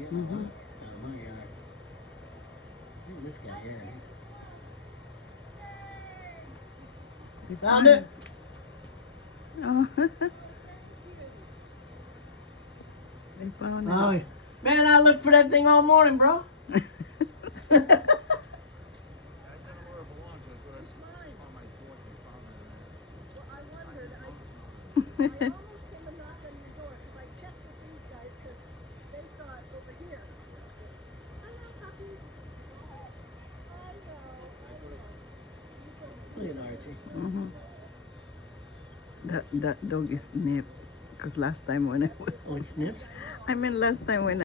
Mm-hmm. My God. Look at this guy here. We Found it? Oh. They found Oh, it. man, I looked for that thing all morning, bro. I almost came and knocked on your door because I checked with these guys because they saw it over here. Hello, puppies. I know. Look at Archie. Mm-hmm. That dog is nipped. Because last time when I was... Oh, he snips? I mean last time when